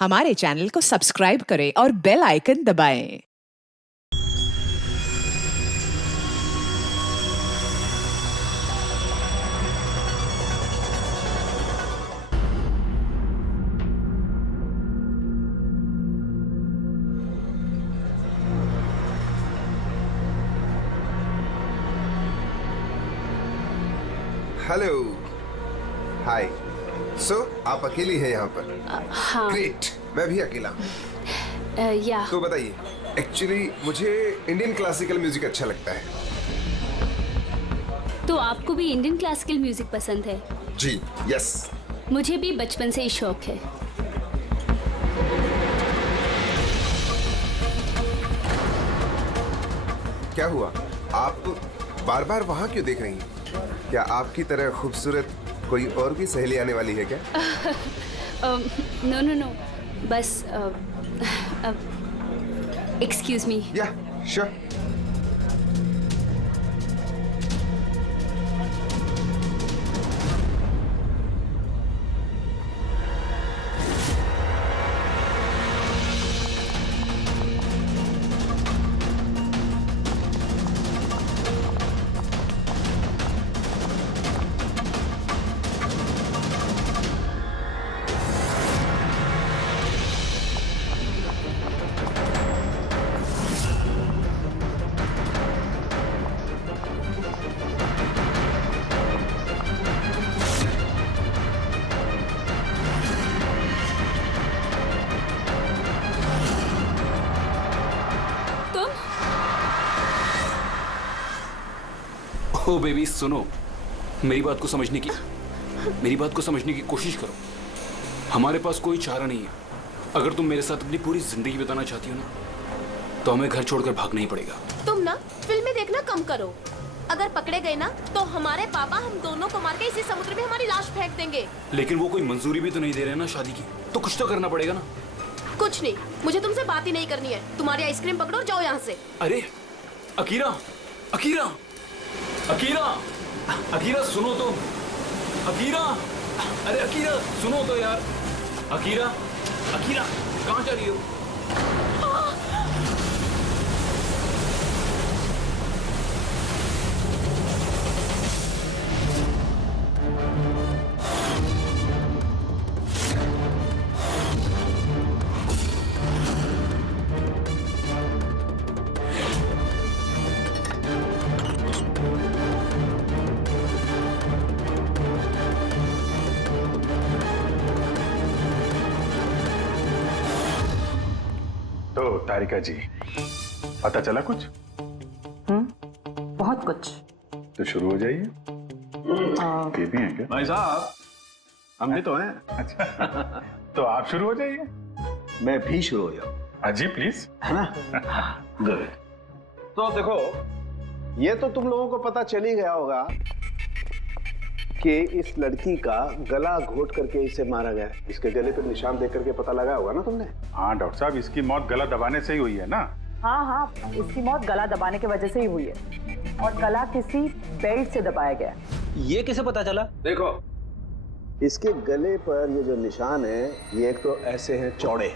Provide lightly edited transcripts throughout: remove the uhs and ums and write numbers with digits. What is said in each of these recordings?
हमारे चैनल को सब्सक्राइब करें और बेल आइकन दबाएं। हेलो, हाय। सो आप अकेली हैं यहाँ पर? हाँ। ग्रेट, मैं भी अकेला हूँ। या तो बताइए, एक्चुअली मुझे इंडियन क्लासिकल म्यूजिक अच्छा लगता है। तो आपको भी इंडियन क्लासिकल म्यूजिक पसंद है? जी, यस। मुझे भी बचपन से ही शौक है। क्या हुआ, आप बार बार वहाँ क्यों देख रही हैं? क्या आपकी तरह खूबसूरत कोई और भी सहेली आने वाली है क्या? नो नो नो, बस एक्सक्यूज मी। या, श्योर। ओ बेबी सुनो, मेरी बात को समझने की कोशिश करो। हमारे पास कोई चारा नहीं है। अगर तुम मेरे साथ अपनी पूरी जिंदगी बिताना चाहती हो ना, तो हमें घर छोड़कर भागना ही पड़ेगा। तुम ना फिल्में देखना कम करो। अगर पकड़े गए ना तो हमारे पापा हम दोनों को मार के इसी समुद्र में हमारी लाश फेंक देंगे। लेकिन वो कोई मंजूरी भी तो नहीं दे रहे ना शादी की, तो कुछ तो करना पड़ेगा ना। कुछ नहीं, मुझे तुमसे बात ही नहीं करनी है। तुम्हारी आइसक्रीम पकड़ो और जाओ यहाँ से। अरे अकीरा, अकीरा, अकीरा, अकीरा सुनो तो। अकीरा, अरे अकीरा सुनो तो यार। अकीरा, अकीरा कहाँ जा रही हो? तो तारिका जी, पता चला कुछ? बहुत कुछ। तो शुरू हो जाइए। ये भी हैं क्या? भाई साहब, हम भी तो हैं। अच्छा, तो आप शुरू हो जाइए। मैं भी शुरू हो जाऊं, अजी प्लीज। है ना? गुड। तो देखो, ये तो तुम लोगों को पता चल ही गया होगा कि इस लड़की का गला घोट करके इसे मारा गया। इसके गले पर निशान देख करके पता लगा होगा ना तुमने? हाँ डॉक्टर साहब, इसकी मौत गला दबाने से ही हुई है ना? हाँ, इसकी मौत गला दबाने की वजह से ही हुई है और गला किसी बेल्ट से दबाया गया। ये कैसे पता चला? देखो, इसके गले पर ये जो निशान है, ये एक तो ऐसे हैं चौड़े,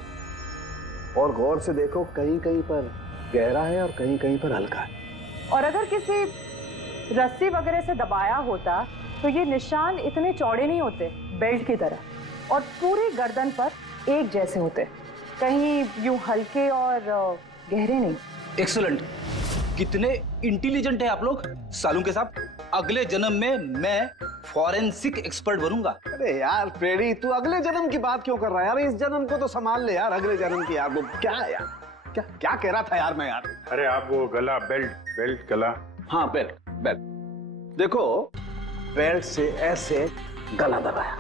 और गौर से देखो कहीं कहीं पर गहरा है और कहीं कहीं पर हल्का है। और अगर किसी रस्सी वगैरह से दबाया होता तो ये निशान इतने चौड़े नहीं होते, बेल्ट की तरह, और पूरी गर्दन पर एक जैसे होते, कहीं यूं हल्के और गहरे नहीं। एक्सीलेंट, कितने इंटेलिजेंट है आप लोग। सालू के साहब, अगले जन्म में मैं फॉरेंसिक एक्सपर्ट बनूंगा। अरे यार प्रेडी, तू अगले जन्म की बात क्यों कर रहा है यार? इस जन्म को तो संभाल ले यार, अगले जन्म की यार। वो क्या है यार, क्या क्या कह रहा था यार मैं यार? अरे आप वो गला, बेल्ट गला। हाँ बेल्ट। देखो, बेल्ट से ऐसे गला दबाया,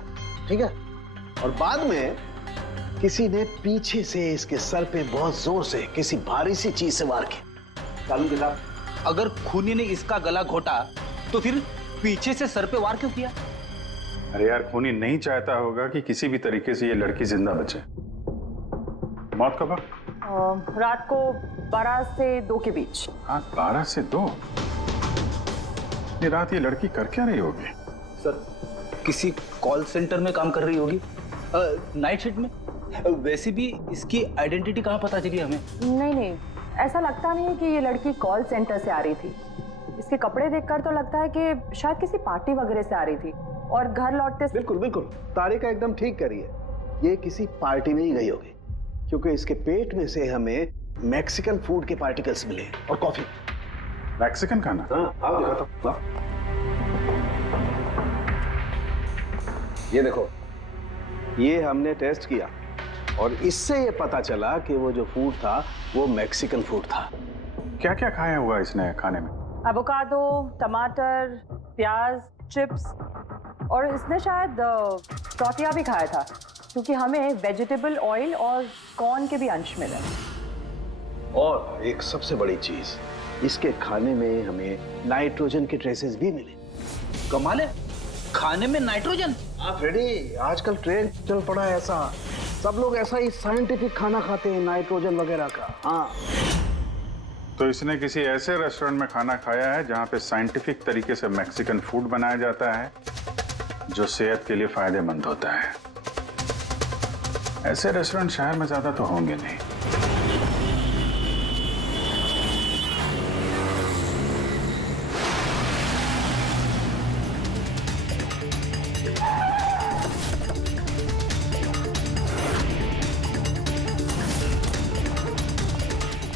ठीक है, और बाद में किसी ने पीछे से इसके सर पे बहुत जोर से किसी भारी सी चीज से वार किया। सालू के साहब, अगर खूनी ने इसका गला घोटा तो फिर पीछे से सर पे वार क्यों किया? अरे यार, खूनी नहीं चाहता होगा कि किसी भी तरीके से ये लड़की जिंदा बचे। मौत कब? रात को 12 से 2 के बीच। हाँ, 12 से 2। ये रात ये लड़की कर क्या रही होगी? सर, किसी कॉल सेंटर में काम कर रही होगी, नाइट शिफ्ट में। वैसे भी इसकी आइडेंटिटी कहाँ पता चली हमें? नहीं, ऐसा लगता नहीं है कि ये लड़की कॉल सेंटर से आ रही थी। इसके कपड़े देखकर तो लगता है कि शायद किसी पार्टी वगैरह से आ रही थी और घर लौटते। बिल्कुल बिल्कुल, तारिका एकदम ठीक करिए। ये किसी पार्टी में ही गई होगी, क्योंकि इसके पेट में से हमें मैक्सिकन फूड के पार्टिकल्स मिले और कॉफी। मैक्सिकन खाना? हाँ, आओ दिखाता हूं। ये देखो, ये हमने टेस्ट किया और इससे ये पता चला कि वो जो फूड था वो मैक्सिकन फूड था। क्या क्या खाया हुआ इसने खाने में? एवोकाडो, टमाटर, प्याज, चिप्स और इसने शायद टॉर्टिया भी खाया था, क्योंकि हमें वेजिटेबल ऑयल और कॉर्न के भी अंश मिले। और एक सबसे बड़ी चीज, इसके खाने में हमें नाइट्रोजन के ट्रेसेस भी मिले। कमाल है, खाने में नाइट्रोजन। हाँ फ्रेडी, आजकल ट्रेंड चल पड़ा है ऐसा, सब लोग ऐसा ही साइंटिफिक खाना खाते हैं, नाइट्रोजन वगैरह का। हाँ, तो इसने किसी ऐसे रेस्टोरेंट में खाना खाया है जहां पे साइंटिफिक तरीके से मैक्सिकन फूड बनाया जाता है जो सेहत के लिए फायदेमंद होता है। ऐसे रेस्टोरेंट शहर में ज्यादा तो होंगे नहीं।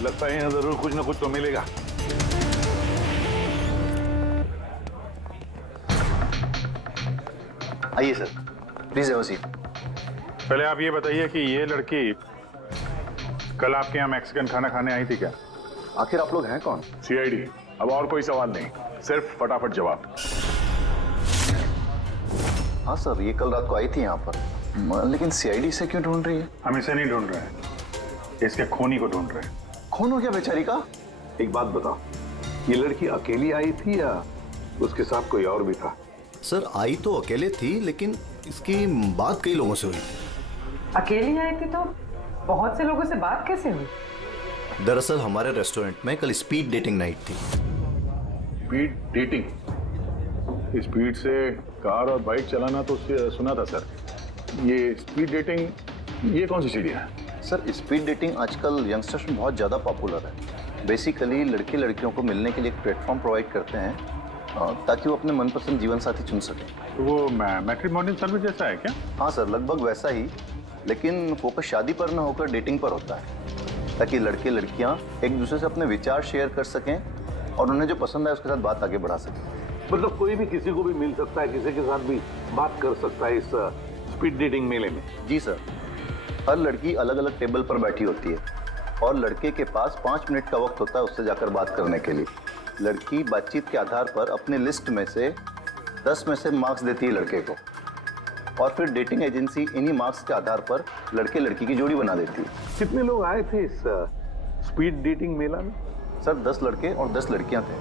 लगता है यहाँ जरूर कुछ ना कुछ तो मिलेगा। आइए sir, please have a seat. पहले आप ये बताइए कि ये लड़की कल आपके यहाँ मैक्सिकन खाना खाने आई थी क्या? आखिर आप लोग हैं कौन? सीआईडी। अब और कोई सवाल नहीं, सिर्फ फटाफट जवाब। हाँ सर, ये कल रात को आई थी यहाँ पर, लेकिन सीआईडी से क्यों ढूंढ रही है? हम इसे नहीं ढूंढ रहे हैं, इसके खूनी को ढूंढ रहे हैं। खून हो गया बेचारी का? एक बात बताओ, ये लड़की अकेली आई थी या उसके साथ कोई और भी था? सर, आई तो अकेले थी, लेकिन इसकी बात कई लोगों से हुई थी। अकेली आई थी तो बहुत से लोगों से बात कैसे हुई? दरअसल हमारे रेस्टोरेंट में कल स्पीड डेटिंग नाइट थी। Speed dating? स्पीड से कार और बाइक चलाना तो सुना था सर। ये स्पीड डेटिंग, ये कौन सी चीज है? सर, स्पीड डेटिंग आजकल यंगस्टर्स में बहुत ज़्यादा पॉपुलर है। बेसिकली लड़के लड़कियों को मिलने के लिए एक प्लेटफॉर्म प्रोवाइड करते हैं ताकि वो अपने मनपसंद जीवन साथी चुन सकें। तो वो मैट्रिमोनियल सर्विस जैसा है क्या? हाँ सर, लगभग वैसा ही, लेकिन फोकस शादी पर न होकर डेटिंग पर होता है, ताकि लड़के लड़कियाँ एक दूसरे से अपने विचार शेयर कर सकें और उन्हें जो पसंद है उसके साथ बात आगे बढ़ा सकें। मतलब कोई भी किसी को भी मिल सकता है, किसी के साथ भी बात कर सकता है इस स्पीड डेटिंग मेले में? जी सर, हर लड़की अलग अलग टेबल पर बैठी होती है और लड़के के पास 5 मिनट का वक्त होता है उससे जाकर बात करने के लिए। लड़की बातचीत के आधार पर अपने लिस्ट में से 10 में से मार्क्स देती है लड़के को, और फिर डेटिंग एजेंसी इन्हीं मार्क्स के आधार पर लड़के लड़की की जोड़ी बना देती है। कितने लोग आए थे इस स्पीड डेटिंग मेला में? सर, 10 लड़के और 10 लड़कियां थे।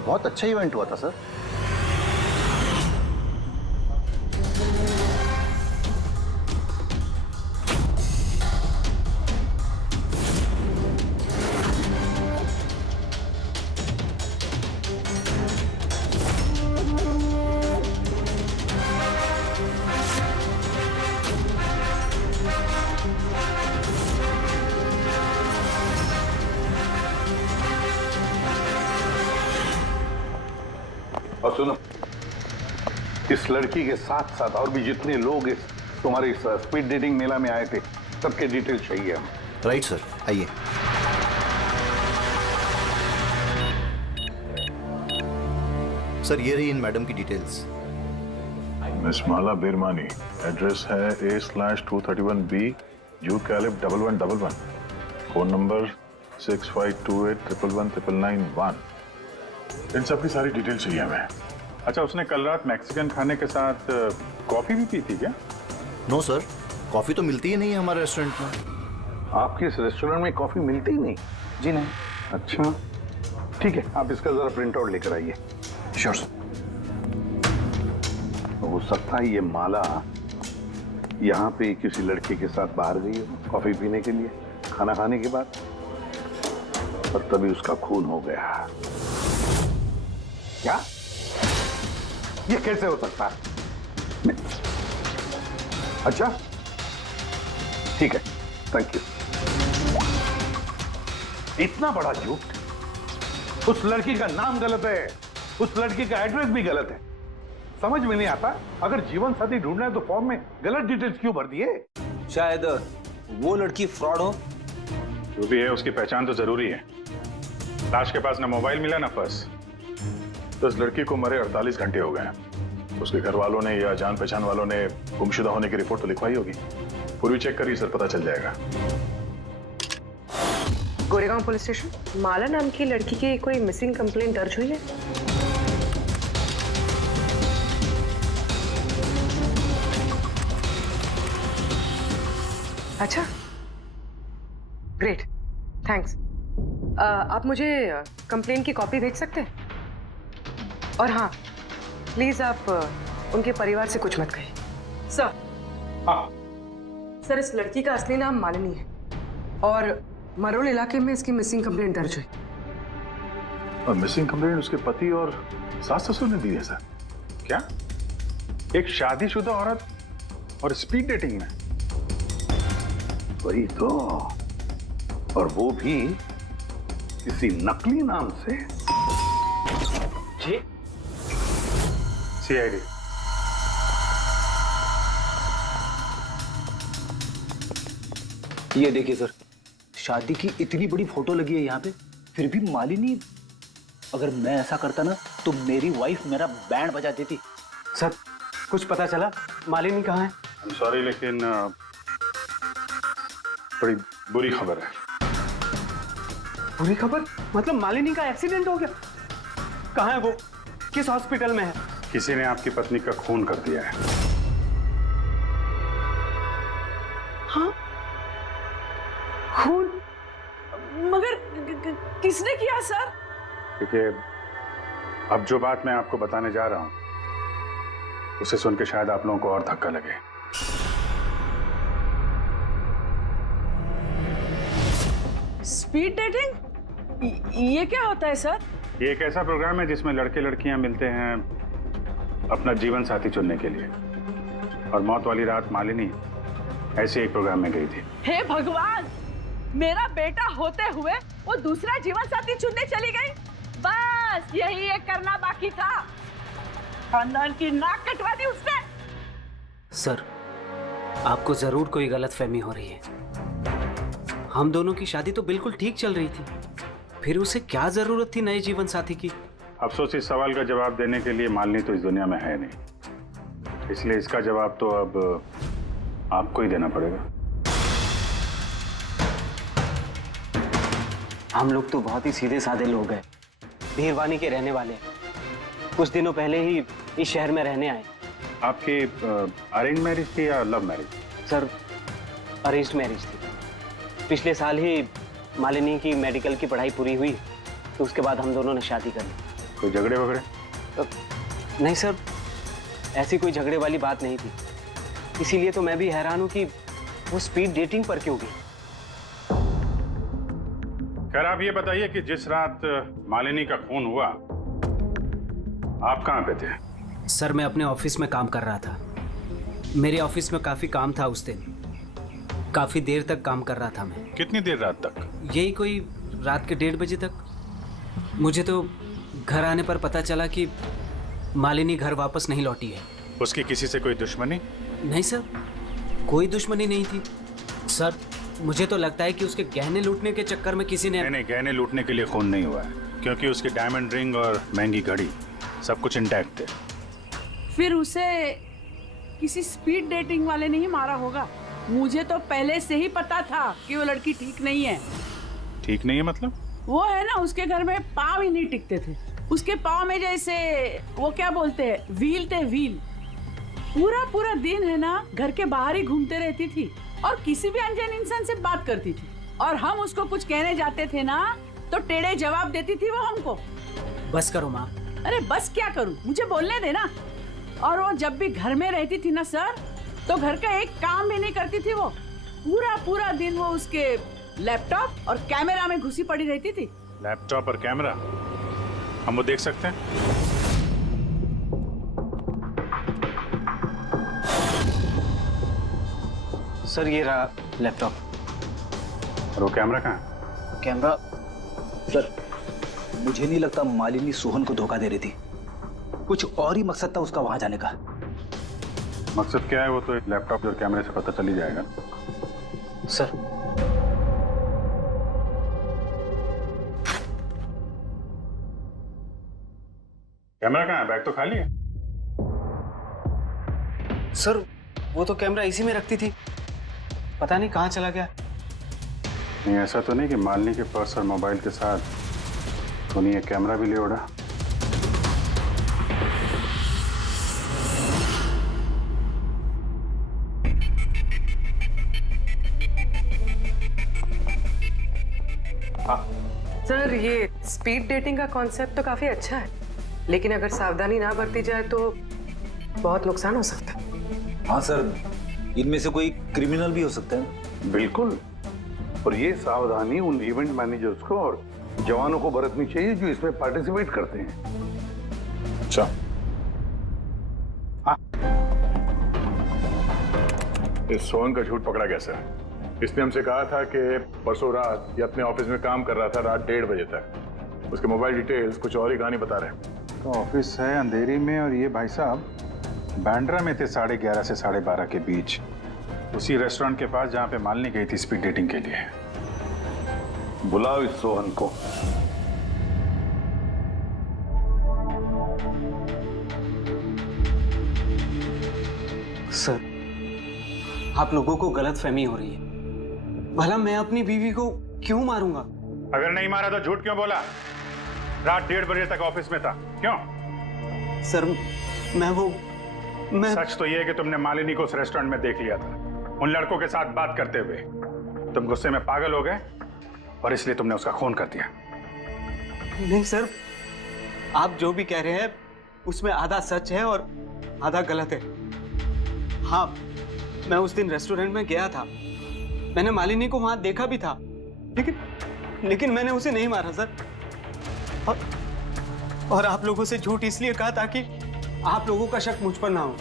बहुत अच्छा इवेंट हुआ था सर। और सुनो, इस लड़की के साथ साथ और भी जितने लोग इस तुम्हारे इस स्पीड डेटिंग मेला में आए थे, सबके डिटेल चाहिए हमें। राइट सर, आइए। सर, ये रही इन मैडम की डिटेल्स। मिस माला बिरमानी, एड्रेस है A/231B youth Caleb 1111, phone number 6528119991। इन सब की सारी डिटेल चाहिए हमें। अच्छा, उसने कल रात मैक्सिकन खाने के साथ कॉफी भी पी थी क्या? नो सर, कॉफी तो मिलती ही नहीं है हमारे रेस्टोरेंट में। आपके इस रेस्टोरेंट में कॉफी मिलती ही नहीं? जी नहीं। अच्छा, ठीक है, आप इसका जरा प्रिंट आउट लेकर आइए। Sure sir. हो सकता है ये माला यहाँ पे किसी लड़के के साथ बाहर गई हो कॉफी पीने के लिए खाना खाने के बाद, और तभी उसका खून हो गया। क्या? ये कैसे हो सकता है? अच्छा, ठीक है, थैंक यू। इतना बड़ा झूठ, उस लड़की का नाम गलत है, उस लड़की का एड्रेस भी गलत है। समझ में नहीं आता, अगर जीवन साथी ढूंढना है तो फॉर्म में गलत डिटेल्स क्यों भर दिए? शायद वो लड़की फ्रॉड हो। जो भी है उसकी पहचान तो जरूरी है। लाश के पास ना मोबाइल मिला ना पर्स। तो इस लड़की को मरे 48 घंटे हो गए हैं। उसके घर वालों ने या जान पहचान वालों ने गुमशुदा होने की रिपोर्ट तो लिखवाई होगी। पूरी चेक करिए सर, पता चल जाएगा। गोरेगांव पुलिस स्टेशन, माला नाम की लड़की की कोई मिसिंग कंप्लेंट दर्ज हुई है? अच्छा, ग्रेट, थैंक्स। आप मुझे कंप्लेंट की कॉपी भेज सकते हैं? और हाँ, प्लीज आप उनके परिवार से कुछ मत कहिए। सर। हाँ सर, इस लड़की का असली नाम मालिनी है और मरोल इलाके में इसकी मिसिंग कंप्लेंट दर्ज हुई। और मिसिंग कंप्लेंट उसके पति और सास ससुर ने दी है सर? क्या एक शादीशुदा औरत और स्पीड डेटिंग में? वही तो, और वो भी किसी नकली नाम से। जी सीआईडी। ये देखिए सर, शादी की इतनी बड़ी फोटो लगी है यहाँ पे, फिर भी मालिनी। अगर मैं ऐसा करता ना तो मेरी वाइफ मेरा बैंड बजा देती। सर, कुछ पता चला मालिनी कहाँ है? I'm sorry, लेकिन बड़ी बुरी खबर है। बुरी खबर? मतलब मालिनी का एक्सीडेंट हो गया? कहाँ है वो? किस हॉस्पिटल में है? किसी ने आपकी पत्नी का खून कर दिया है। हाँ? खून? मगर किसने किया सर? देखिए, अब जो बात मैं आपको बताने जा रहा हूं उसे सुन के शायद आप लोगों को और धक्का लगे। Speed dating? ये क्या होता है सर? ये एक ऐसा प्रोग्राम है जिसमें लड़के लड़कियां मिलते हैं अपना जीवन साथी चुनने के लिए। और मौत वाली रात मालिनी ऐसे एक प्रोग्राम में गई थी। हे भगवान, मेरा बेटा होते हुए वो दूसरा जीवन साथी चुनने चली गई। बस यही एक करना बाकी था। खानदान की नाक कटवा दी उसने। सर, आपको जरूर कोई गलतफहमी हो रही है। हम दोनों की शादी तो बिल्कुल ठीक चल रही थी, फिर उसे क्या जरूरत थी नए जीवन साथी की? अफसोस, इस सवाल का जवाब देने के लिए मालिनी तो इस दुनिया में है नहीं, इसलिए इसका जवाब तो अब आपको ही देना पड़ेगा। हम लोग तो बहुत ही सीधे साधे लोग हैं, भीरवानी के रहने वाले हैं। कुछ दिनों पहले ही इस शहर में रहने आए। आपकी अरेंज मैरिज थी या love marriage? Sir, arranged marriage थी। पिछले साल ही मालिनी की मेडिकल की पढ़ाई पूरी हुई तो उसके बाद हम दोनों ने शादी कर ली। कोई झगड़े वगड़े? नहीं सर, ऐसी कोई झगड़े वाली बात नहीं थी। इसीलिए तो मैं भी हैरान हूं कि वो स्पीड डेटिंग पर क्यों गई। खैर, आप ये बताइए कि जिस रात मालिनी का खून हुआ आप कहाँ पे थे? सर, मैं अपने ऑफिस में काम कर रहा था। मेरे ऑफिस में काफी काम था उस दिन। काफी देर तक काम कर रहा था मैं। कितनी देर रात तक? यही कोई रात के 1:30 बजे तक। मुझे तो घर आने पर पता चला कि मालिनी घर वापस नहीं लौटी है। उसकी किसी से कोई दुश्मनी? नहीं सर, कोई दुश्मनी नहीं थी। सर, मुझे तो लगता है कि उसके गहने लूटने के चक्कर में किसी ने... नहीं, गहने लूटने के लिए खून नहीं हुआ है, क्योंकि उसकी डायमंड रिंग और महंगी घड़ी सब कुछ इंटैक्ट थे। फिर उसे किसी स्पीड डेटिंग वाले ने ही मारा होगा। मुझे तो पहले से ही पता था कि वो लड़की ठीक नहीं है। ठीक नहीं है मतलब? वो है ना, उसके घर में पाँव ही नहीं टिकते थे। उसके पाँव में जैसे वो क्या बोलते हैं, व्हील थे, व्हील। पूरा दिन है ना घर के बाहर ही घूमते रहती थी और किसी भी अनजान इंसान से बात करती थी। और हम उसको कुछ कहने जाते थे ना तो टेढ़े जवाब देती थी वो हमको। बस करो माँ। अरे बस क्या करूं, मुझे बोलने देना। और वो जब भी घर में रहती थी ना सर, तो घर का एक काम भी नहीं करती थी। वो पूरा दिन वो उसके लैपटॉप और कैमरा में घुसी पड़ी रहती थी। लैपटॉप और कैमरा हम वो देख सकते हैं? सर, ये रहा लैपटॉप। और वो कैमरा कहाँ है? कैमरा सर, मुझे नहीं लगता मालिनी सोहन को धोखा दे रही थी। कुछ और ही मकसद था उसका वहां जाने का। मकसद क्या है वो तो एक लैपटॉप और कैमरे से पता चल ही जाएगा। सर, कैमरा कहाँ है? बैग तो खाली है। सर वो तो कैमरा इसी में रखती थी, पता नहीं कहाँ चला गया। नहीं, ऐसा तो नहीं कि मालिनी के पर्स और मोबाइल के साथ उन्हें ये कैमरा भी ले उड़ा? सर, ये स्पीड डेटिंग का कॉन्सेप्ट तो काफी अच्छा है, लेकिन अगर सावधानी ना बरती जाए तो बहुत नुकसान हो सकता है। हाँ सर, इनमें से कोई क्रिमिनल भी हो सकता है। बिल्कुल। और ये सावधानी उन इवेंट मैनेजर्स को और जवानों को बरतनी चाहिए जो इसमें पार्टिसिपेट करते हैं। अच्छा, इस सोहन का झूठ पकड़ा कैसे? इसने हमसे कहा था कि परसों रात ये अपने ऑफिस में काम कर रहा था रात 1:30 बजे तक। उसके मोबाइल डिटेल्स कुछ और ही कहानी बता रहे हैं। तो ऑफिस है अंधेरी में और ये भाई साहब बांद्रा में थे 11:30 से 12:30 के बीच, उसी रेस्टोरेंट के पास जहां पे मालिनी गई थी स्पीड डेटिंग के लिए। बुलाओ इस सोहन को। सर, आप लोगों को गलतफहमी हो रही है। भला मैं अपनी बीवी को क्यों मारूंगा? अगर नहीं मारा तो झूठ क्यों बोला? रात 1:30 बजे तक ऑफिस में था, क्यों? सर, मैं सच तो ये है कि तुमने मालिनी को उस रेस्टोरेंट में देख लिया था उन लड़कों के साथ बात करते हुए। तुम गुस्से में पागल हो गए और इसलिए तुमने उसका खून कर दिया। नहीं सर, आप जो भी कह रहे हैं उसमें आधा सच है और आधा गलत है। हाँ, मैं उस दिन रेस्टोरेंट में गया था, मैंने मालिनी को वहां देखा भी था, लेकिन मैंने उसे नहीं मारा सर। और आप लोगों से झूठ इसलिए कहा ताकि आप लोगों का शक मुझ पर ना हो।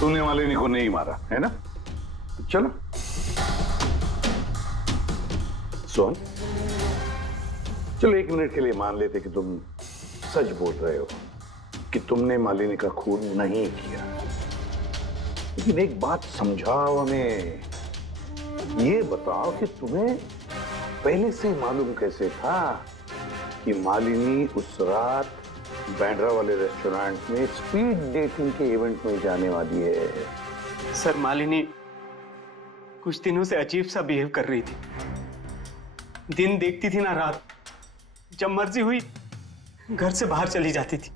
तूने मालिनी को नहीं मारा है ना? चलो सोहन, चलो 1 मिनट के लिए मान लेते कि तुम सच बोल रहे हो कि तुमने मालिनी का खून नहीं किया, लेकिन एक बात समझाओ हमें। ये बताओ कि तुम्हें पहले से मालूम कैसे था कि मालिनी उस रात बांद्रा वाले रेस्टोरेंट में स्पीड डेटिंग के इवेंट में जाने वाली है? सर, मालिनी कुछ दिनों से अजीब सा बिहेव कर रही थी। दिन देखती थी ना रात, जब मर्जी हुई घर से बाहर चली जाती थी।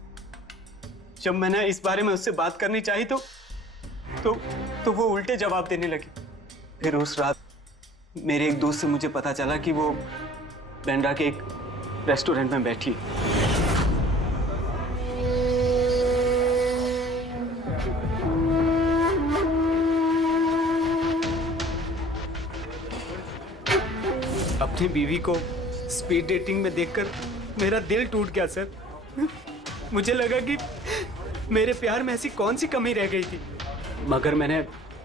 जब मैंने इस बारे में उससे बात करनी चाहिए तो वो उल्टे जवाब देने लगी। फिर उस रात मेरे एक दोस्त से मुझे पता चला कि वो बांद्रा के एक रेस्टोरेंट में बैठी है। अपनी बीवी को स्पीड डेटिंग में देखकर मेरा दिल टूट गया सर। मुझे लगा कि मेरे प्यार में ऐसी कौन सी कमी रह गई थी, मगर मैंने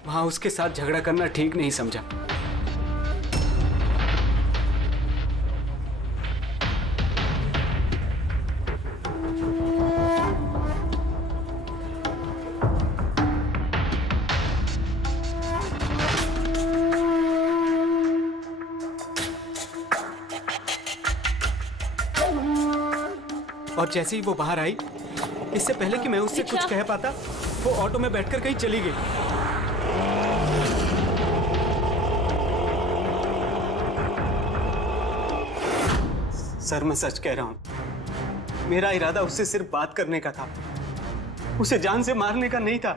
वहां उसके साथ झगड़ा करना ठीक नहीं समझा। और जैसे ही वो बाहर आई, इससे पहले कि मैं उससे कुछ कह पाता, वो ऑटो में बैठकर कहीं चली गई। सर, मैं सच कह रहा हूं, मेरा इरादा उससे सिर्फ बात करने का था, उसे जान से मारने का नहीं था।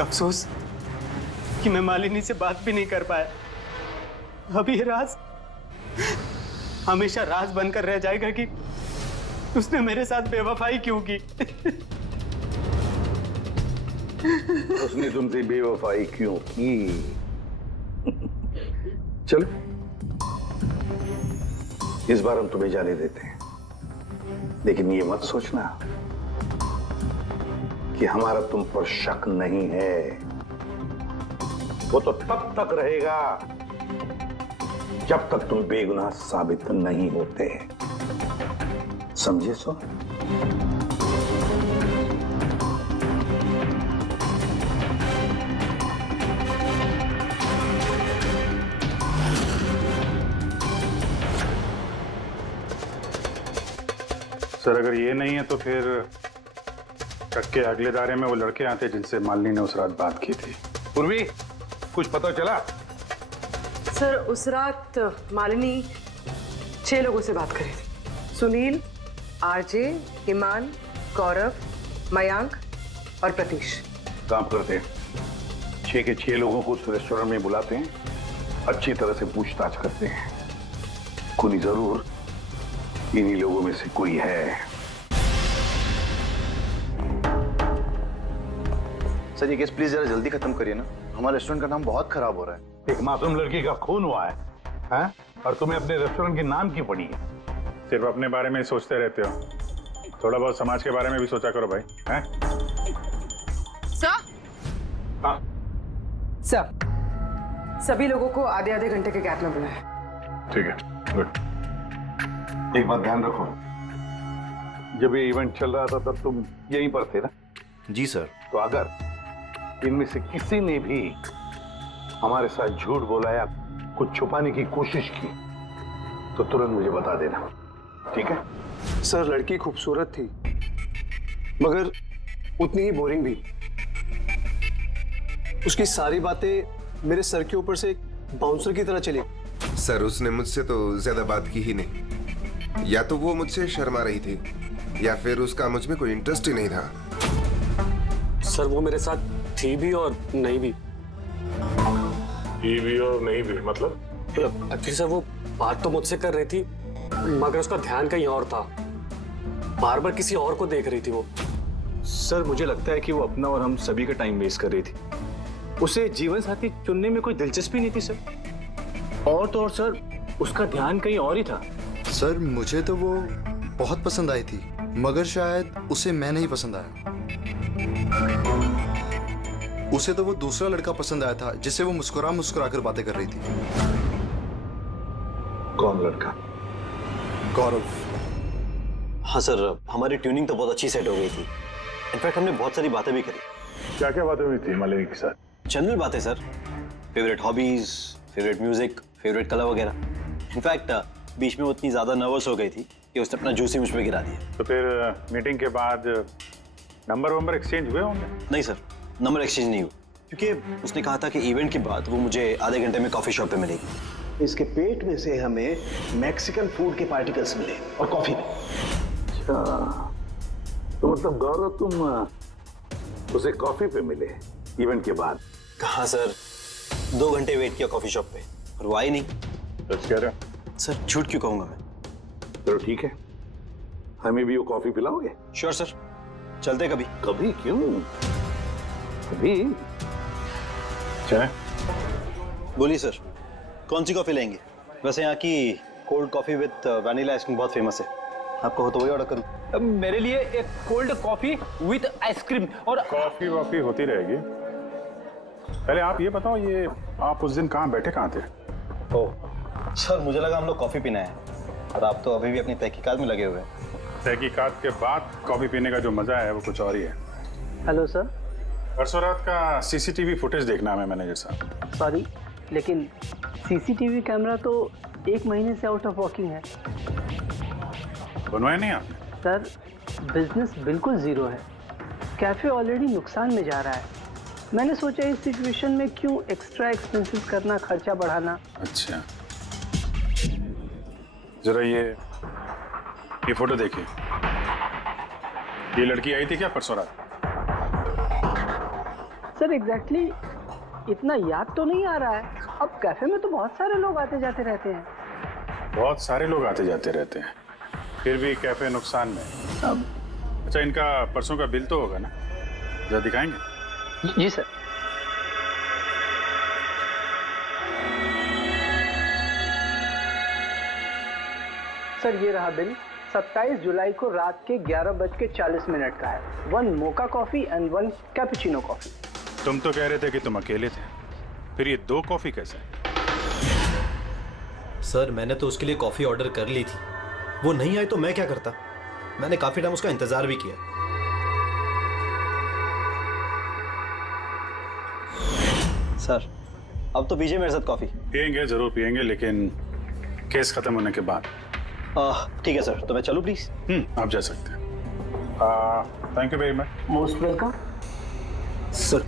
अफसोस कि मैं मालिनी से बात भी नहीं कर पाया। अब ये राज हमेशा राज बनकर रह जाएगा कि उसने मेरे साथ बेवफाई क्यों की। उसने तुमसे बेवफाई क्यों की? चलो, इस बार हम तुम्हें जाने देते हैं, लेकिन ये मत सोचना कि हमारा तुम पर शक नहीं है। वो तो तब तक रहेगा जब तक तुम बेगुनाह साबित नहीं होते। समझे सो? सर अगर ये नहीं है तो फिर ट्रक के अगले दायरे में वो लड़के आते जिनसे मालिनी ने उस रात बात की थी। पूर्वी, कुछ पता चला? सर उस रात मालिनी 6 लोगों से बात करी थी। सुनील, आरजे, ईमान, गौरव, मयांक और प्रतीश। काम करते हैं, 6 के 6 लोगों को उस रेस्टोरेंट में बुलाते हैं, अच्छी तरह से पूछताछ करते हैं। खूनी जरूर इन्हीं लोगों में से कोई है। सर ये केस प्लीज जरा जल्दी खत्म करिए ना, हमारे रेस्टोरेंट का नाम बहुत खराब हो रहा है। एक मासूम लड़की का खून हुआ है, हैं? और तुम्हें अपने रेस्टोरेंट के नाम की पड़ी है। सिर्फ अपने बारे में सोचते रहते हो, थोड़ा बहुत समाज के बारे में भी सोचा करो भाई। हैं? सर, हाँ सर, सभी लोगों को आधे आधे घंटे के गैप में बुलाएं। ठीक है, गुड। एक बात ध्यान रखो, जब ये इवेंट चल रहा था तब तुम यहीं पर थे ना? जी सर। तो अगर इनमें से किसी ने भी हमारे साथ झूठ बोला या कुछ छुपाने की कोशिश की तो तुरंत मुझे बता देना, ठीक है? सर लड़की खूबसूरत थी मगर उतनी ही बोरिंग भी। उसकी सारी बातें मेरे सर के ऊपर से एक बाउंसर की तरह चली। सर उसने मुझसे तो ज्यादा बात की ही नहीं, या तो वो मुझसे शर्मा रही थी या फिर उसका मुझ में कोई इंटरेस्ट ही नहीं था। सर वो मेरे साथ थी भी और नहीं भी। थी भी और नहीं भी मतलब? एक्चुअली सर वो बात तो मुझसे कर रही थी मगर उसका ध्यान कहीं और था, बार बार किसी और को देख रही थी वो। सर मुझे लगता है कि वो अपना और हम सभी का टाइम वेस्ट कर रही थी। उसे जीवन साथी चुनने में कोई दिलचस्पी नहीं थी सर। और तो और सर उसका ध्यान कहीं और ही था। सर मुझे तो वो बहुत पसंद आई थी मगर शायद उसे मैं नहीं पसंद आया। उसे तो वो दूसरा लड़का पसंद आया था जिससे वो मुस्कुरा मुस्कुरा कर बातें कर रही थी। कौन लड़का? गौरव। हाँ सर, हमारी ट्यूनिंग तो बहुत अच्छी सेट हो गई थी। इनफैक्ट हमने बहुत सारी बातें भी करी। क्या क्या बातें हुई थी मालिनी के साथ? जनरल बातें sir, favourite hobbies, favourite music, favourite colour वगैरह। इनफैक्ट बीच में वो इतनी ज्यादा नर्वस हो गई थी कि उसने अपना जूस ही मुझ पे गिरा दिया। तो फिर मीटिंग के बाद नंबर वंबर एक्सचेंज हुए होंगे? नहीं सर, नंबर एक्सचेंज नहीं हुआ क्योंकि उसने कहा था कि इवेंट के बाद वो मुझे आधे घंटे में कॉफी शॉप पे मिलेगी। इसके पेट में से हमें मैक्सिकन फूड के पार्टिकल्स मिले और कॉफी में। अच्छा, तो मतलब गौरव तुम उसे कॉफी पे मिले इवेंट के बाद? कहा सर, 2 घंटे वेट किया कॉफी शॉप पे और वो आई नहीं। सच कह रहे हो? सर झूठ क्यों कहूंगा मैं। चलो ठीक है, हमें भी वो कॉफी पिलाओगे? श्योर सर, चलते कभी। कभी क्यों, कभी। चाय? बोलिए सर, कौन सी कॉफी लेंगे? वैसे यहाँ की cold coffee with vanilla ice cream बहुत फेमस है, आपको हो तो वही ऑर्डर करूँ। मेरे लिए एक कोल्ड कॉफी विद आइसक्रीम। और कॉफी वॉफी होती रहेगी, पहले आप ये बताओ, ये आप उस दिन कहाँ बैठे कहाँ थे? ओह सर, मुझे लगा हम लोग कॉफी पीना है और आप तो अभी भी अपनी तहकीकात में लगे हुए हैं। तहकीकात के बाद कॉफी पीने का जो मजा है वो कुछ और ही है। Hello sir. परसों रात का सीसीटीवी फुटेज देखना है मैनेजर साहब। सॉरी, लेकिन सीसीटीवी कैमरा तो 1 महीने से आउट ऑफ वर्किंग है। बनवाया नहीं आपने? सर बिजनेस बिल्कुल जीरो है, कैफे ऑलरेडी नुकसान में जा रहा है। मैंने सोचा इस सिचुएशन में क्यों एक्स्ट्रा एक्सपेंसेस करना, खर्चा बढ़ाना। अच्छा, जरा ये फोटो देखिए। ये लड़की आई थी क्या परसों रात? सर एग्जैक्टली इतना याद तो नहीं आ रहा है। अब कैफे में तो बहुत सारे लोग आते जाते रहते हैं। बहुत सारे लोग आते जाते रहते हैं, फिर भी कैफे नुकसान में। अब अच्छा, इनका परसों का बिल तो होगा ना, जरा दिखाएंगे? जी सर। सर ये रहा बिल। 27 जुलाई को रात के 11:40 का है। 1 mocha coffee and 1 cappuccino coffee. तुम तो कह रहे थे कि तुम अकेले थे। फिर ये 2 कॉफी कैसे? सर मैंने तो उसके लिए कॉफी ऑर्डर कर ली थी, वो नहीं आई तो मैं क्या करता? मैंने काफी टाइम उसका इंतजार भी किया। सर अब तो पीजिए मेरे साथ कॉफी। पियेंगे, जरूर पियेंगे, लेकिन केस खत्म होने के बाद। ठीक है सर, तो मैं चलूं प्लीज? आप जा सकते हैं। Thank you very much. Most welcome. Sir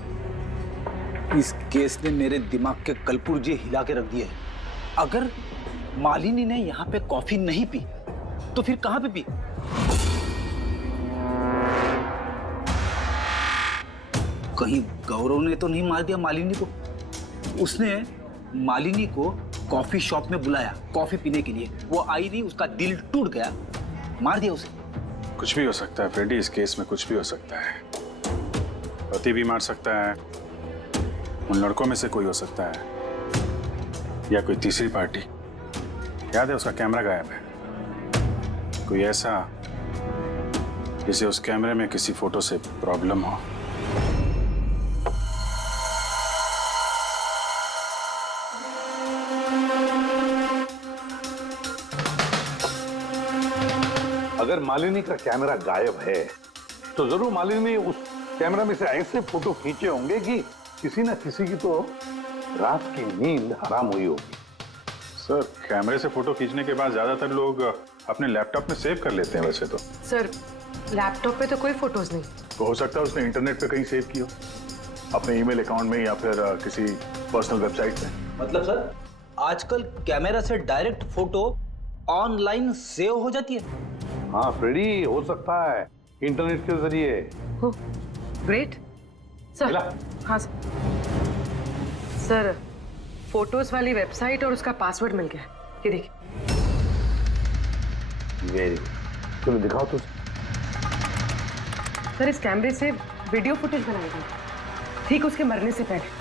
इस केस ने मेरे दिमाग के कलपुर्जे हिला के रख दिए हैं। अगर मालिनी ने यहाँ पे कॉफी नहीं पी तो फिर कहाँ पे पी? कहीं गौरव ने तो नहीं मार दिया मालिनी को? उसने मालिनी को कॉफी शॉप में बुलाया कॉफी पीने के लिए, वो आई नहीं, उसका दिल टूट गया, मार दिया उसे। कुछ भी हो सकता है फ्रेडी, इस केस में कुछ भी हो सकता है। पति भी मार सकता है, उन लड़कों में से कोई हो सकता है, या कोई तीसरी पार्टी। याद है उसका कैमरा गायब है, कोई ऐसा जिसे उस कैमरे में किसी फोटो से प्रॉब्लम हो। अगर मालिनी का कैमरा गायब है तो जरूर मालिनी ने उस कैमरा में से ऐसे फोटो खींचे होंगे कि किसी ना किसी की तो रात की नींद हराम हुई होगी। सर कैमरे से फोटो खींचने के बाद ज्यादातर लोग अपने लैपटॉप में सेव कर लेते हैं वैसे तो। सर लैपटॉप पे तो कोई फोटोज नहीं। तो हो सकता है उसने इंटरनेट पे कहीं सेव की हो, अपने ईमेल अकाउंट में या फिर किसी पर्सनल वेबसाइट पे। मतलब सर आजकल कैमरा से डायरेक्ट फोटो ऑनलाइन सेव हो जाती है? हाँ फ्रेडी, हो सकता है इंटरनेट के जरिए। Great sir. हाँ सर, फोटोज वाली वेबसाइट और उसका पासवर्ड मिल गया, ये देखिए। वेरी चलो दिखाओ तो। सर इस कैमरे से वीडियो फुटेज बनाई गई ठीक उसके मरने से पहले।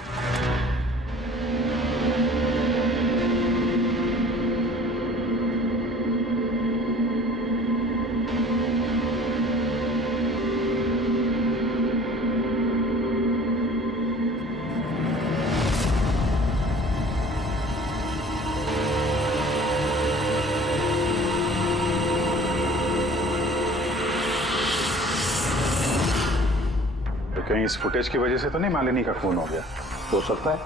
कहीं इस फुटेज की वजह से तो नहीं मालिनी का खून हो गया? हो सकता है,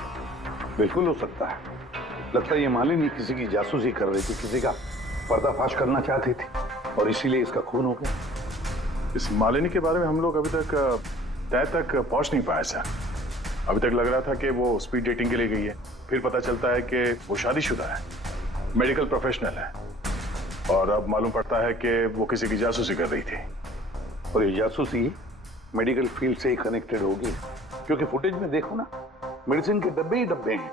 बिल्कुल हो सकता है। लगता है ये मालिनी किसी की जासूसी कर रही थी, किसी का पर्दाफाश करना चाहती थी और इसीलिए इसका खून हो गया। इस मालिनी के बारे में हम लोग अभी तक तय तक पहुंच नहीं पाए सर। अभी तक लग रहा था कि वो स्पीड डेटिंग के लिए गई है, फिर पता चलता है कि वो शादीशुदा है, मेडिकल प्रोफेशनल है, और अब मालूम पड़ता है कि वो किसी की जासूसी कर रही थी। और ये जासूसी मेडिकल फील्ड से ही कनेक्टेड होगी, क्योंकि फुटेज में देखो ना, मेडिसिन के डब्बे ही डब्बे हैं।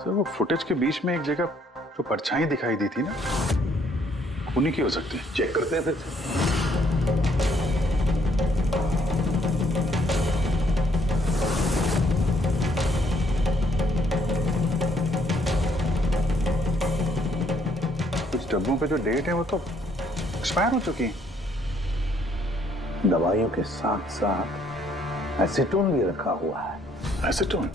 सर वो फुटेज के बीच में एक जगह जो परछाई दिखाई दी थी ना, खूनी की हो सकती है। चेक करते हैं फिर से। कुछ डब्बों पे जो डेट है वो तो एक्सपायर हो चुकी है। दवाइयों के साथ साथ एसीटोन भी रखा हुआ है। एसीटोन?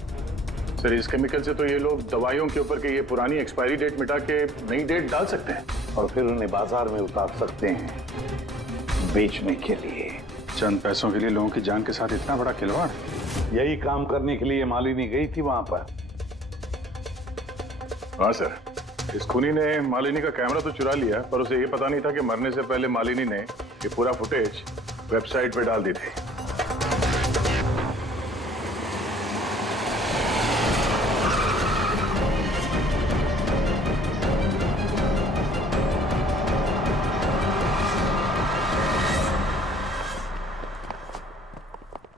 सर इस केमिकल से तो ये लोग दवाइयों के ऊपर के ये पुरानी एक्सपायरी डेट मिटा के नई डेट डाल सकते हैं और फिर उन्हें बाजार में उतार सकते हैं बेचने के लिए। चंद पैसों के लिए लोगों की जान के साथ इतना बड़ा खिलवाड़? यही काम करने के लिए मालिनी गई थी वहां पर। हाँ सर, इस खूनी ने मालिनी का कैमरा तो चुरा लिया, पर उसे ये पता नहीं था कि मरने से पहले मालिनी ने ये पूरा फुटेज वेबसाइट पे डाल दी थी।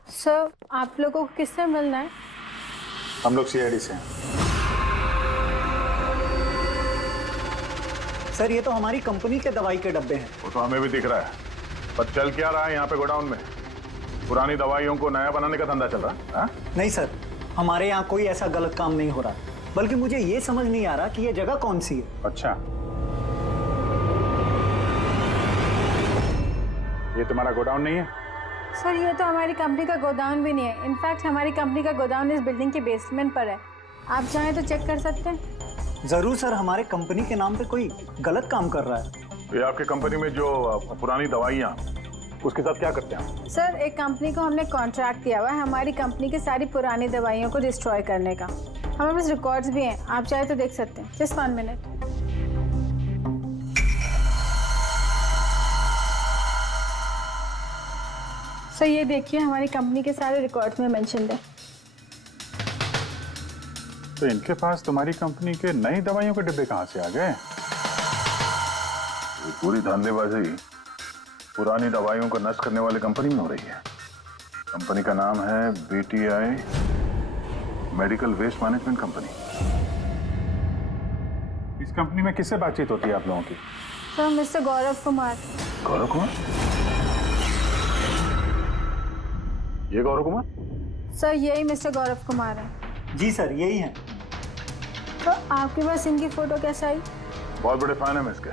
सर आप लोगों को किससे मिलना है? हम लोग सीआईडी से हैं। सर ये तो हमारी कंपनी के दवाई के डब्बे हैं। वो तो हमें भी दिख रहा है, पर चल क्या रहा है यहाँ पे गोडाउन में? पुरानी दवाइयों को नया बनाने का धंधा चल रहा है? हा? नहीं सर, हमारे यहाँ कोई ऐसा गलत काम नहीं हो रहा, बल्कि मुझे ये समझ नहीं आ रहा कि ये जगह कौन सी है। अच्छा, ये तुम्हारा गोडाउन नहीं है? सर ये तो हमारी कंपनी का गोदाम भी नहीं है। इनफैक्ट हमारी कंपनी का गोदाम इस बिल्डिंग के बेसमेंट पर है। आप चाहें तो चेक कर सकते हैं। जरूर सर, हमारे कंपनी के नाम पे कोई गलत काम कर रहा है। ये आपकी कंपनी में जो पुरानी दवाइयाँ, उसके साथ क्या करते हैं? सर, एक कंपनी को हमने कॉन्ट्रैक्ट दिया हुआ है हमारी कंपनी की सारी पुरानी दवाइयों को डिस्ट्रॉय करने का। हमारे पास रिकॉर्ड्स भी हैं, आप चाहे तो देख सकते हैं। Just 1 minute. सर ये देखिए, हमारी कंपनी के सारे रिकॉर्ड्स में मेंशन है। तो इनके पास तुम्हारी कंपनी के नई दवाइयों के डिब्बे कहाँ से आ गए? ये पूरी धांधलेबाजी पुरानी दवाइयों को नष्ट करने वाली कंपनी में हो रही है। कंपनी का नाम है BTI medical waste management company. इस कंपनी में किससे बातचीत होती है आप लोगों की? Sir, mister Gaurav Kumar. गौरव कुमार? ये गौरव कुमार? सर, यही मिस्टर गौरव कुमार है। जी सर, यही है। तो आपके पास इनकी फोटो कैसे आई? बहुत बड़े फैन है मैं इसके।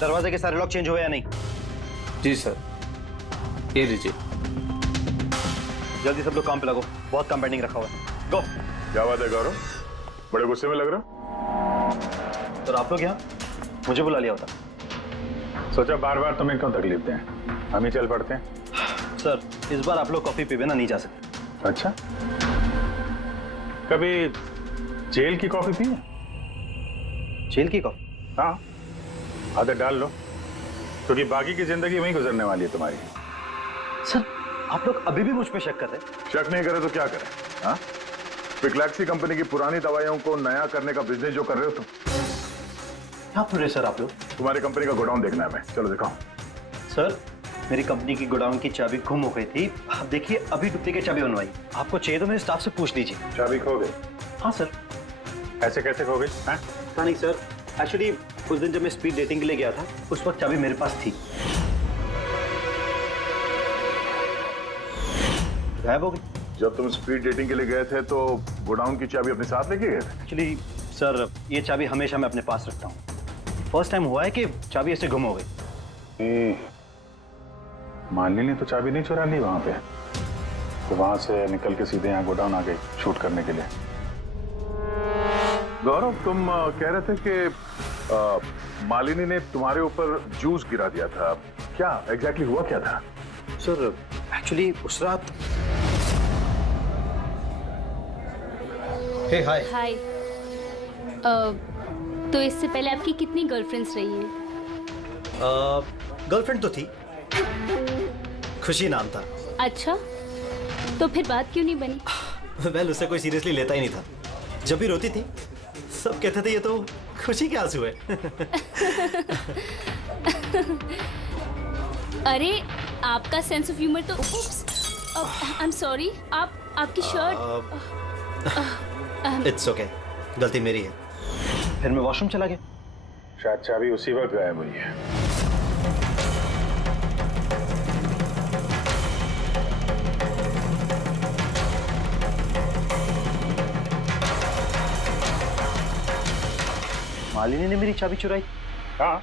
दरवाजे के सारे लॉक चेंज हुए या नहीं? जी सर, ये लीजिए। जल्दी सब लोग काम पे लगो, बहुत काम पेंडिंग रखा हुआ है। गो। क्या बात है गौरव, बड़े गुस्से में लग रहे हो? सर आप लोग यहाँ मुझे बुला लिया होता। सोचा बार बार तुम्हें क्यों तकलीफ दें, हम ही चल पड़ते हैं। सर इस बार आप लोग कॉफी पी बिना नहीं जा सकते। अच्छा, कभी जेल की कॉफी पी है? जेल की कॉफी? हाँ, आदत डाल लो, क्योंकि बाकी की जिंदगी वहीं गुजरने वाली है तुम्हारी। सर आप लोग अभी भी मुझ पे शक कर रहे हैं? शक नहीं करे तो क्या करें? हाँ, पिकलैक्सी कंपनी की पुरानी दवाइयों को नया करने का बिजनेस जो कर रहे हो तुम। क्या पूरे सर आप लोग? तुम्हारी कंपनी का गोडाउन देखना है मैं, चलो दिखाओ। सर मेरी कंपनी की गोडाउन की चाबी गुम हो गई थी, आप देखिए अभी डुप्लीकेट चाबी बनवाई। आपको चाहिए तो मेरे स्टाफ से पूछ लीजिए। चाबी खो गई? हाँ सर। ऐसे कैसे खो गई? हाँ नहीं सर, एक्चुअली उस दिन जब मैं स्पीड डेटिंग के लिए गया था उस वक्त चाबी मेरे पास थी, गायब हो गई। जब तुम स्पीड डेटिंग के लिए गए थे तो गोडाउन की चाबी अपने साथ लेके गए थे? एक्चुअली सर ये चाबी हमेशा मैं अपने पास रखता हूँ। फर्स्ट टाइम हुआ है कि चाबी ऐसे गुम हो गई। मालिनी ने तो चाबी नहीं चुरा ली वहां पे, तो वहां से निकल के सीधे यहाँ गोडाउन आ गई शूट करने के लिए। गौरव, तुम कह रहे थे कि मालिनी ने तुम्हारे ऊपर जूस गिरा दिया था, क्या एग्जैक्टली हुआ क्या था? सर एक्चुअली उस रात। हे हाय। हाय। तो इससे पहले आपकी कितनी गर्लफ्रेंड्स रही हैं? गर्लफ्रेंड तो थी, खुशी नाम था। अच्छा, तो फिर बात क्यों नहीं बनी? वेल उसे कोई सीरियसली लेता ही नहीं था। जब भी रोती थी सब कहते थे ये तो खुशी के आंसू है। अरे आपका सेंस ऑफ ह्यूमर तो आई एम सॉरी, आपकी शर्ट। इट्स ओके, गलती मेरी है। फिर मैं वॉशरूम चला गया, शायद चाबी उसी वक्त गायब हुई है। मालिनी ने मेरी चाबी चुराई? हाँ,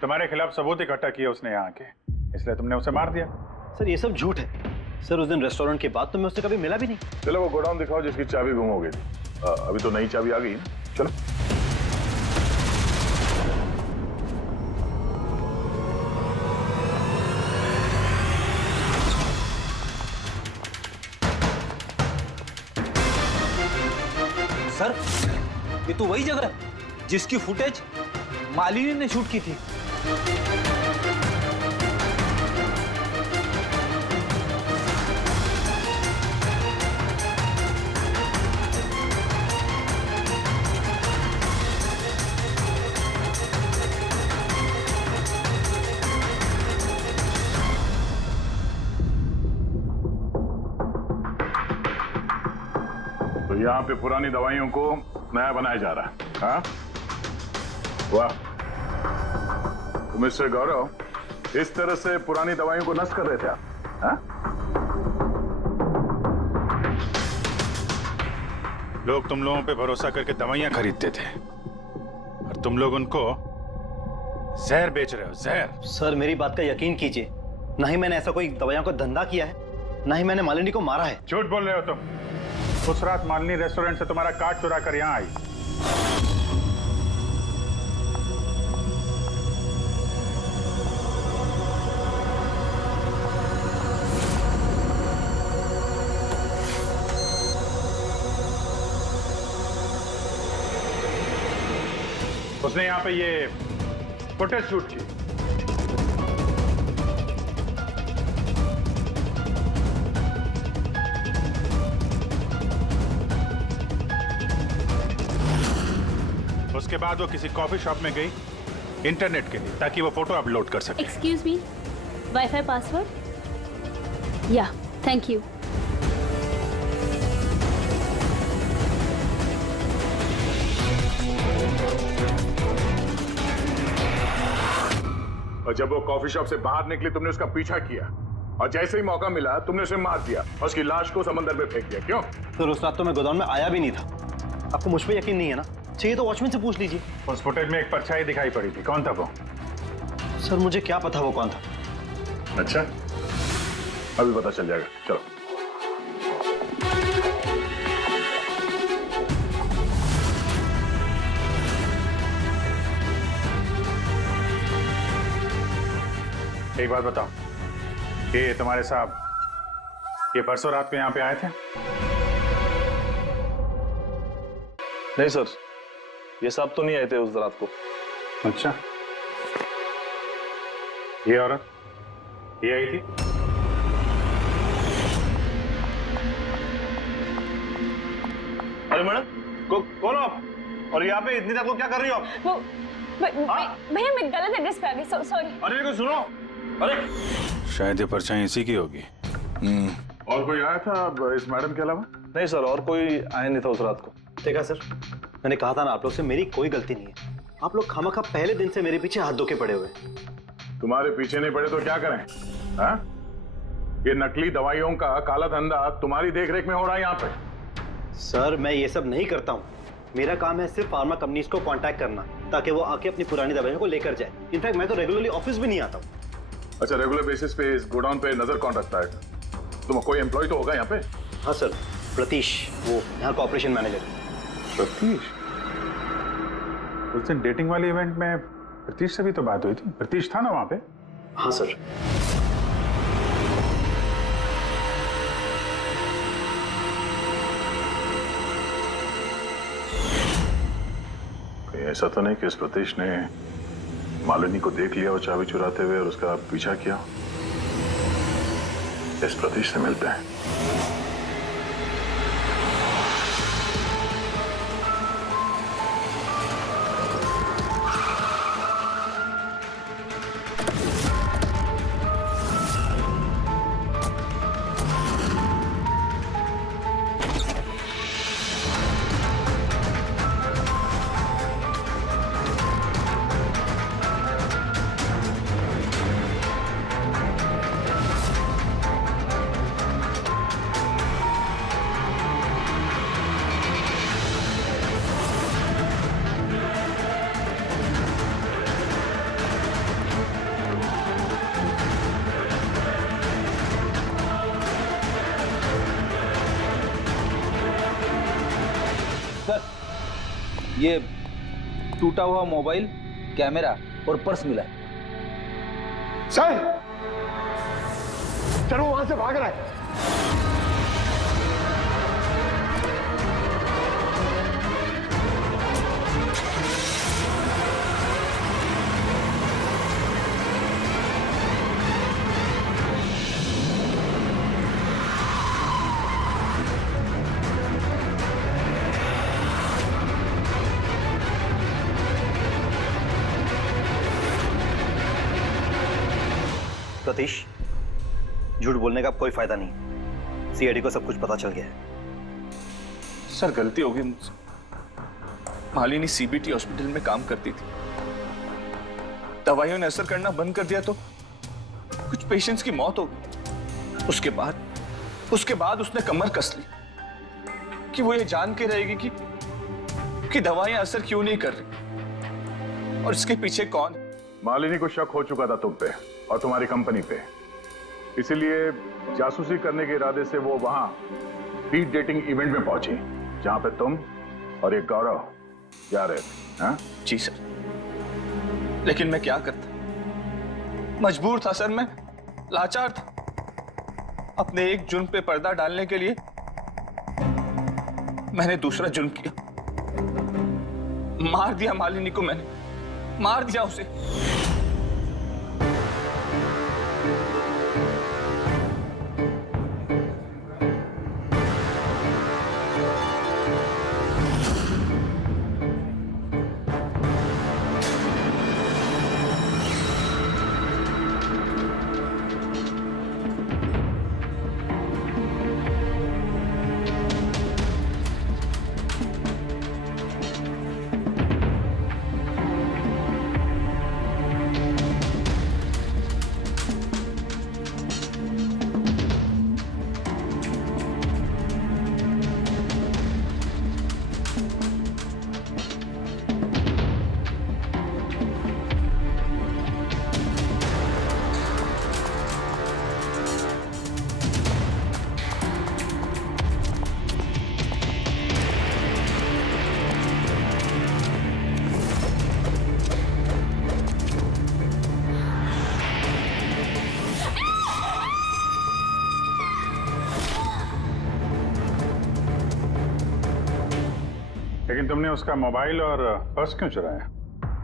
तुम्हारे खिलाफ सबूत इकट्ठा किए उसने यहाँ के, इसलिए तुमने उसे मार दिया। सर ये सब झूठ है। सर उस दिन रेस्टोरेंट के बाद तो मैं उससे कभी मिला भी नहीं। चलो वो गोडाउन दिखाओ जिसकी चाबी गुम हो गई थी। अभी तो नई चाबी आ गई ना, चलो। सर ये तो वही जगह है जिसकी फुटेज मालिनी ने शूट की थी। तो यहाँ पे पुरानी दवाइयों को नया बनाया जा रहा है। हाँ, वाह। तो मिस्टर गौरव इस तरह से पुरानी दवाइयों को नष्ट कर रहे थे आप? हाँ? लोग तुम लोगों पे भरोसा करके दवाइयां खरीदते थे और तुम लोग उनको जहर बेच रहे हो, जहर। सर मेरी बात का यकीन कीजिए, ना ही मैंने ऐसा कोई दवाइयों का धंधा किया है, ना ही मैंने मालिनी को मारा है। झूठ बोल रहे हो तुम। उस रात मालिनी रेस्टोरेंट से तुम्हारा कार्ड चुरा कर यहां आई। उसने यहां पे ये फुटेज शूट की। उसके बाद वो किसी कॉफी शॉप में गई इंटरनेट के लिए, ताकि वो फोटो अपलोड कर सके। Excuse me, wifi password? या, थैंक यू। और जब वो कॉफी शॉप से बाहर निकली तुमने उसका पीछा किया और जैसे ही मौका मिला तुमने उसे मार दिया और उसकी लाश को समंदर में फेंक दिया। क्यों? सर उस रात तो मैं गोदाम में आया भी नहीं था। आपको मुझ पर यकीन नहीं है ना? चाहिए तो वॉचमैन से पूछ लीजिए। उस फुटेज में एक परछाई दिखाई पड़ी थी, कौन था वो? सर मुझे क्या पता वो कौन था। अच्छा, अभी पता चल जाएगा, चलो। एक बात बताओ, ये तुम्हारे साहब ये परसों रात को यहां पे आए थे? नहीं सर, ये साहब तो नहीं आए थे उस रात को। अच्छा, ये औरत ये आई थी? अरे मैडम, कौन हो आप? और यहाँ पे इतनी रात को क्या कर रही हो आप? वो भैया मैं गलत एड्रेस पे आ गई, सॉरी। अरे को सुनो, अरे शायद ये परछाई इसी की होगी। और कोई आया था इस मैडम के अलावा? नहीं सर, और कोई आया नहीं था उस रात को। देखा सर, मैंने कहा था ना आप लोग से मेरी कोई गलती नहीं है। आप लोग खामखा पहले दिन से मेरे पीछे हाथ धो के पड़े हुए। तुम्हारे पीछे नहीं पड़े तो क्या करें? हाँ? ये नकली दवाइयों का काला धंधा तुम्हारी देखरेख में हो रहा है यहाँ पे। सर मैं ये सब नहीं करता हूँ। मेरा काम है सिर्फ फार्मा कंपनीज को कांटेक्ट करना ताकि वो आके अपनी पुरानी दवाइयों को लेकर जाए। इनफैक्ट मैं तो रेगुलरली ऑफिस भी नहीं आता हूँ। अच्छा, रेगुलर बेसिस पे इस गोडाउन पे नजर कौन रखता है? तुम कोई एम्प्लॉय तो होगा यहाँ पे? हाँ सर, प्रतीश, वो यहाँ का ऑपरेशन मैनेजर। प्रतीश? उस दिन डेटिंग वाले इवेंट में प्रतीश से भी तो बात हुई थी। प्रतीश था ना वहां पे? हाँ सर। ऐसा तो नहीं कि इस प्रतीश ने मालिनी को देख लिया और चाबी चुराते हुए और उसका पीछा किया? इस प्रतीश से मिलते हैं। ये टूटा हुआ मोबाइल, कैमरा और पर्स मिला है। सर, वो वहां से भाग रहा है। सतीश, झूठ बोलने का कोई फायदा नहीं। सीआईडी को सब कुछ पता चल गया है। सर गलती हो गई मुझसे। मालिनी सीबीटी हॉस्पिटल में काम करती थी। दवाइयों ने असर करना बंद कर दिया तो कुछ पेशेंट्स की मौत हो गई। उसके बाद उसने कमर कस ली कि वो ये जान के रहेगी कि दवाइयां असर क्यों नहीं कर रही और इसके पीछे कौन। मालिनी को शक हो चुका था तुम पे और तुम्हारी कंपनी पे, इसीलिए जासूसी करने के इरादे से वो वहां स्पीड डेटिंग इवेंट में पहुंची जहां पे तुम और एक गौरव जा रहे थे। हाँ? जी सर, लेकिन मैं क्या करता, मजबूर था सर, मैं लाचार था। अपने एक जुर्म पे पर्दा डालने के लिए मैंने दूसरा जुर्म किया, मार दिया मालिनी को, मैंने मार दिया उसे। लेकिन तुमने उसका मोबाइल और पर्स क्यों चुराया?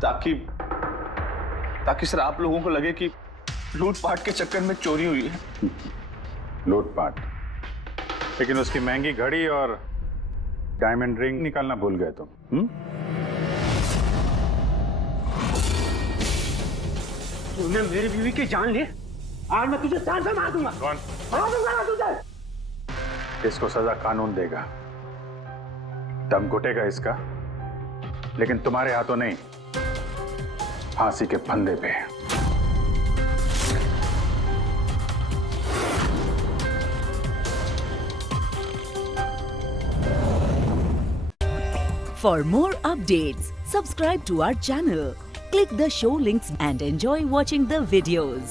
ताकि सर आप लोगों को लगे कि लूटपाट के चक्कर में चोरी हुई है। लूटपाट? लेकिन उसकी महंगी घड़ी और डायमंड रिंग निकालना भूल गए तुम। तूने मेरी बीवी की जान ली, आज मैं तुझे जान से मार दूंगा। कौन? मार दूंगा ना तुझे। इसको सजा कानून देगा, दम घुटेगा इसका, लेकिन तुम्हारे हाथों नहीं, फांसी के फंदे पे। For more updates, subscribe to our channel, click the show links and enjoy watching the videos.